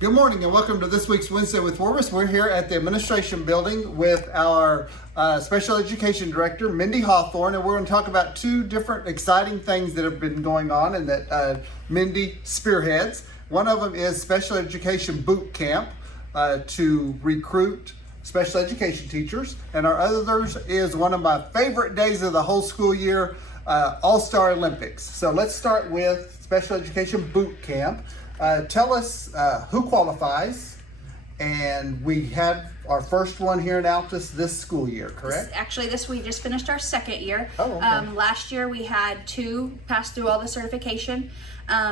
Good morning and welcome to this week's Wednesday with Forbes. We're here at the administration building with our special education director, Mindy Hawthorne, and we're going to talk about two different exciting things that have been going on and that Mindy spearheads. One of them is Special Education Boot Camp to recruit special education teachers, and our others is one of my favorite days of the whole school year, All-Star Olympics. So let's start with Special Education Boot Camp. Tell us who qualifies, and we had our first one here in Altus this school year, correct? Actually, we just finished our second year. Oh, okay. Last year we had 2 pass through all the certification.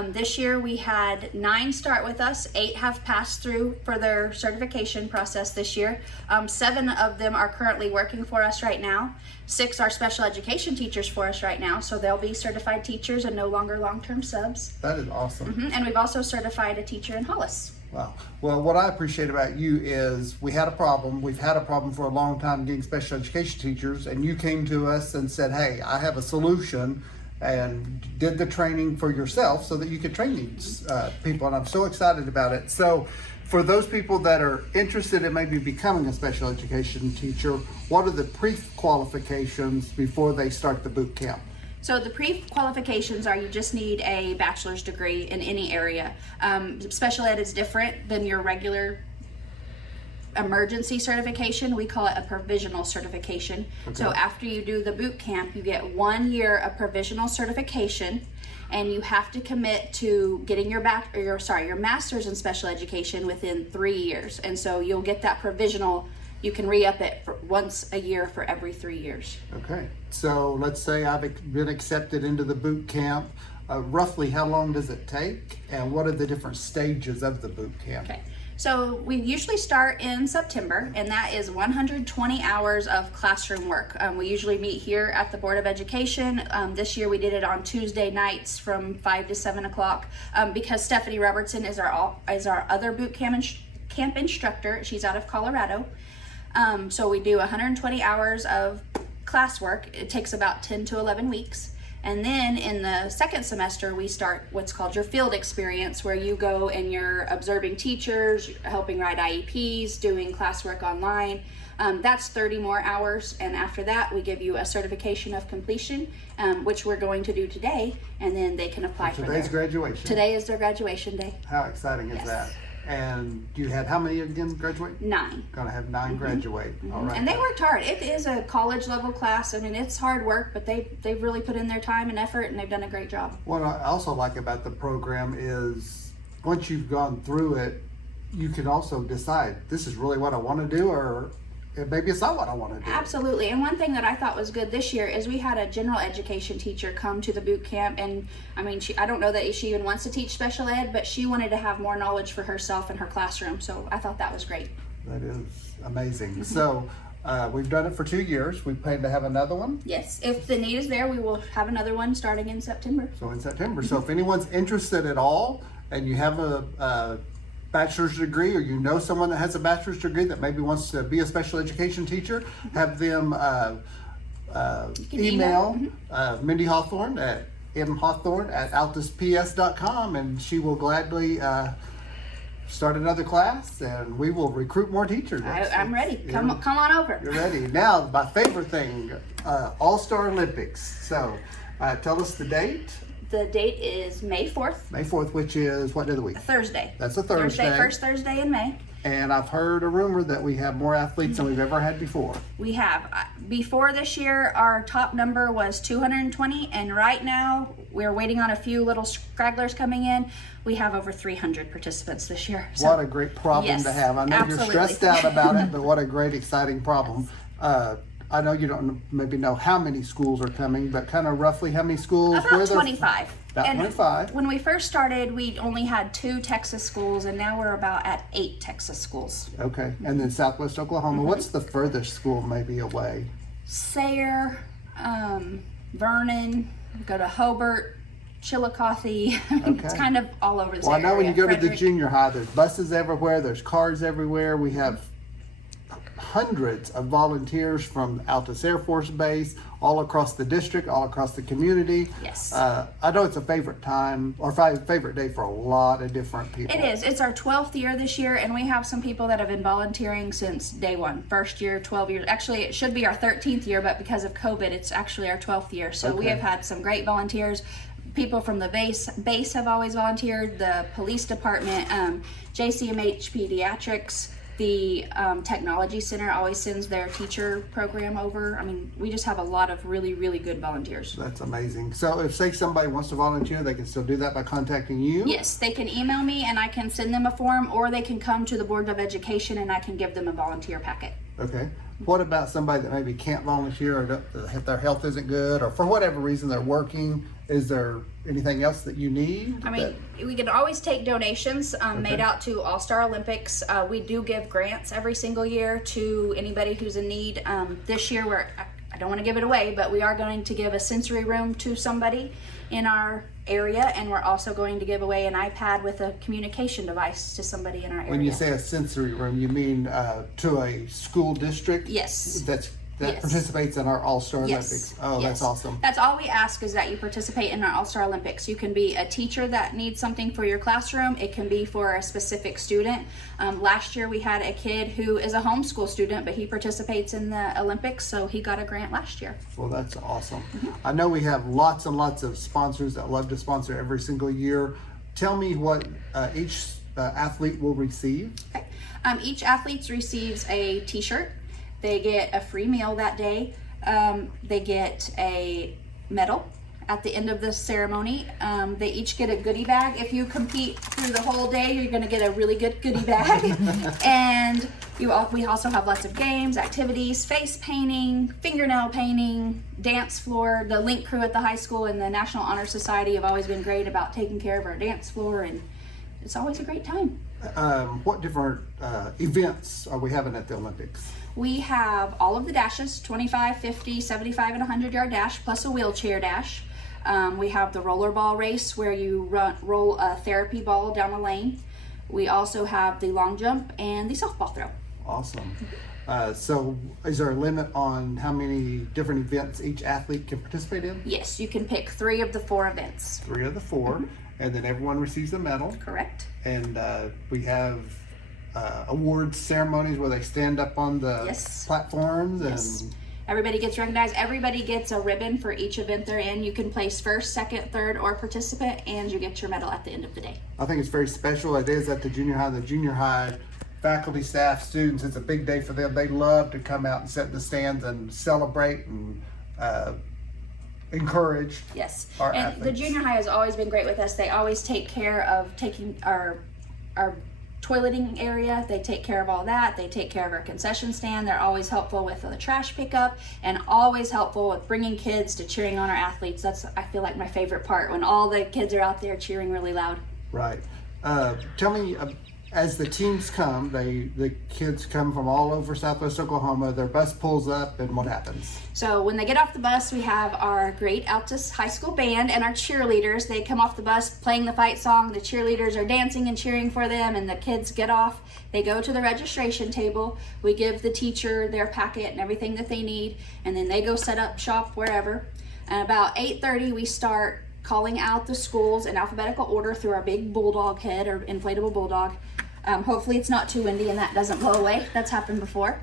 This year we had 9 start with us. 8 have passed through for their certification process this year. 7 of them are currently working for us right now. 6 are special education teachers for us right now, so they'll be certified teachers and no longer long-term subs. That is awesome. And we've also certified a teacher in Hollis. Wow. Well, what I appreciate about you is we've had a problem for a long time getting special education teachers, and you came to us and said, hey, I have a solution, and did the training for yourself so that you could train these people, and I'm so excited about it. So for those people that are interested in maybe becoming a special education teacher, what are the pre-qualifications before they start the boot camp? So the pre-qualifications are you just need a bachelor's degree in any area. Special ed is different than your regular emergency certification. We call it a provisional certification. Okay. So after you do the boot camp, you get 1 year of provisional certification, and you have to commit to getting your master's in special education within 3 years. And so you'll get that provisional. You can re-up it for once a year for every 3 years. Okay, so let's say I've been accepted into the boot camp. Roughly how long does it take, and what are the different stages of the boot camp? Okay, so we usually start in September, and that is 120 hours of classroom work. We usually meet here at the Board of Education. This year we did it on Tuesday nights from 5 to 7 o'clock because Stephanie Robertson is our other boot camp instructor. She's out of Colorado. So we do 120 hours of classwork. It takes about 10 to 11 weeks. And then in the second semester, we start what's called your field experience, where you go and you're observing teachers, helping write IEPs, doing classwork online. That's 30 more hours. And after that, we give you a certification of completion, which we're going to do today. And then they can apply for today's graduation. Today is their graduation day. How exciting is that? And you had how many again graduate? 9. Gonna have 9 graduate. All right. And they worked hard. It is a college level class. I mean, it's hard work, but they've really put in their time and effort, and they've done a great job. What I also like about the program is once you've gone through it, you can also decide this is really what I want to do, or maybe it's not what I want to do. Absolutely. And one thing that I thought was good this year is we had a general education teacher come to the boot camp, and I mean, I don't know that she even wants to teach special ed, but she wanted to have more knowledge for herself in her classroom. So I thought that was great. That is amazing. So we've done it for 2 years. We plan to have another one. Yes. If the need is there, we will have another one starting in September. So in September. So if anyone's interested at all and you have a bachelor's degree, or you know someone that has a bachelor's degree that maybe wants to be a special education teacher, have them email Mindy Hawthorne at mhawthorne@altusps.com, and she will gladly start another class, and we will recruit more teachers. I'm ready. Come on over. You're ready. Now, my favorite thing, All-Star Olympics. So tell us the date. The date is May 4th. May 4th, which is what day of the week? Thursday. That's a Thursday. First Thursday in May. And I've heard a rumor that we have more athletes than we've ever had before. We have. Before this year, our top number was 220, and right now, we're waiting on a few little stragglers coming in. We have over 300 participants this year. So, what a great problem to have. I know absolutely. You're stressed out about it, but what a great, exciting problem. I know you don't maybe know how many schools are coming, but kind of roughly how many schools? About 25. About 25. When we first started, we only had 2 Texas schools, and now we're about at 8 Texas schools. Okay, and then Southwest Oklahoma. What's the furthest school maybe away? Sayre, Vernon, go to Hobart, Chillicothe. It's kind of all over the area. Well, I know when you go to the Frederick. junior high, there's buses everywhere, there's cars everywhere. We have hundreds of volunteers from Altus Air Force Base, all across the district, all across the community. Yes. I know it's a favorite time or favorite day for a lot of different people. It is. It's our 12th year this year, and we have some people that have been volunteering since day one. First year, 12 years. Actually, it should be our 13th year, but because of COVID, it's actually our 12th year. So we Okay. have had some great volunteers. People from the base have always volunteered, the police department, JCMH Pediatrics, the technology center always sends their teacher program over. I mean, we just have a lot of really, really good volunteers. That's amazing. So if, say, somebody wants to volunteer, they can still do that by contacting you? Yes, they can email me and I can send them a form, or they can come to the Board of Education and I can give them a volunteer packet. Okay. What about somebody that maybe can't volunteer, or their health isn't good, or for whatever reason they're working? Is there anything else that you need? I mean, we can always take donations made out to All-Star Olympics. We do give grants every single year to anybody who's in need. This year, I don't want to give it away, but we are going to give a sensory room to somebody in our area, and we're also going to give away an iPad with a communication device to somebody in our area. When you say a sensory room, you mean to a school district? Yes. That Yes. participates in our All-Star Yes. Olympics. Oh, Yes. that's awesome. That's all we ask, is that you participate in our All-Star Olympics. You can be a teacher that needs something for your classroom. It can be for a specific student. Last year we had a kid who is a homeschool student, but he participates in the Olympics, so he got a grant last year. Well, that's awesome. I know we have lots and lots of sponsors that love to sponsor every single year. Tell me what each athlete will receive. Okay. Each athlete receives a t-shirt. They get a free meal that day. They get a medal at the end of the ceremony. They each get a goodie bag. If you compete through the whole day, you're going to get a really good goodie bag. And we also have lots of games, activities, face painting, fingernail painting, dance floor. The Link crew at the high school and the National Honor Society have always been great about taking care of our dance floor, and it's always a great time. What different events are we having at the Olympics? We have all of the dashes, 25, 50, 75, and 100-yard dash, plus a wheelchair dash. We have the rollerball race where you roll a therapy ball down a lane. We also have the long jump and the softball throw. Awesome. So is there a limit on how many different events each athlete can participate in? Yes, you can pick 3 of the 4 events. 3 of the 4, and then everyone receives a medal. Correct. And we have awards ceremonies where they stand up on the Yes. platforms. Yes. And Everybody gets recognized. Everybody gets a ribbon for each event they're in. You can place first, second, third, or participant, and you get your medal at the end of the day. I think it's very special. It is at the junior high. The junior high faculty, staff, students, it's a big day for them. They love to come out and sit in the stands and celebrate and encourage. Yes, Our and the athletes. junior high has always been great with us. They always take care of taking our toileting area. They take care of all that. They take care of our concession stand. They're always helpful with the trash pickup, and always helpful with bringing kids to cheering on our athletes. That's, I feel like, my favorite part, when all the kids are out there cheering really loud. Right. Tell me, as the teams come, the kids come from all over Southwest Oklahoma. Their bus pulls up, and what happens? So when they get off the bus, we have our great Altus High School band and our cheerleaders. They come off the bus playing the fight song. The cheerleaders are dancing and cheering for them, and the kids get off. They go to the registration table. We give the teacher their packet and everything that they need, and then they go set up shop wherever. And about 8:30, we start calling out the schools in alphabetical order through our big bulldog head, or inflatable bulldog. Hopefully it's not too windy and that doesn't blow away. That's happened before.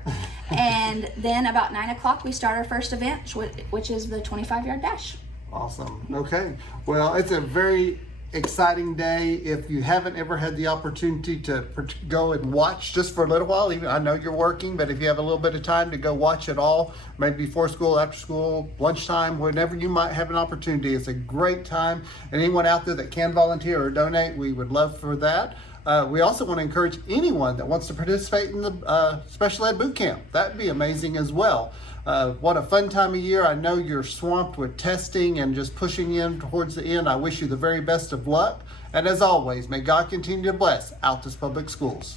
And then about 9 o'clock we start our first event, which is the 25-yard dash. Awesome. Okay. Well, it's a very exciting day. If you haven't ever had the opportunity to go and watch just for a little while, even I know you're working, but if you have a little bit of time to go watch it all, maybe before school, after school, lunchtime, whenever you might have an opportunity, it's a great time. And anyone out there that can volunteer or donate, we would love for that. We also want to encourage anyone that wants to participate in the special ed boot camp. That'd be amazing as well. What a fun time of year. I know you're swamped with testing and just pushing in towards the end. I wish you the very best of luck. And as always, may God continue to bless Altus Public Schools.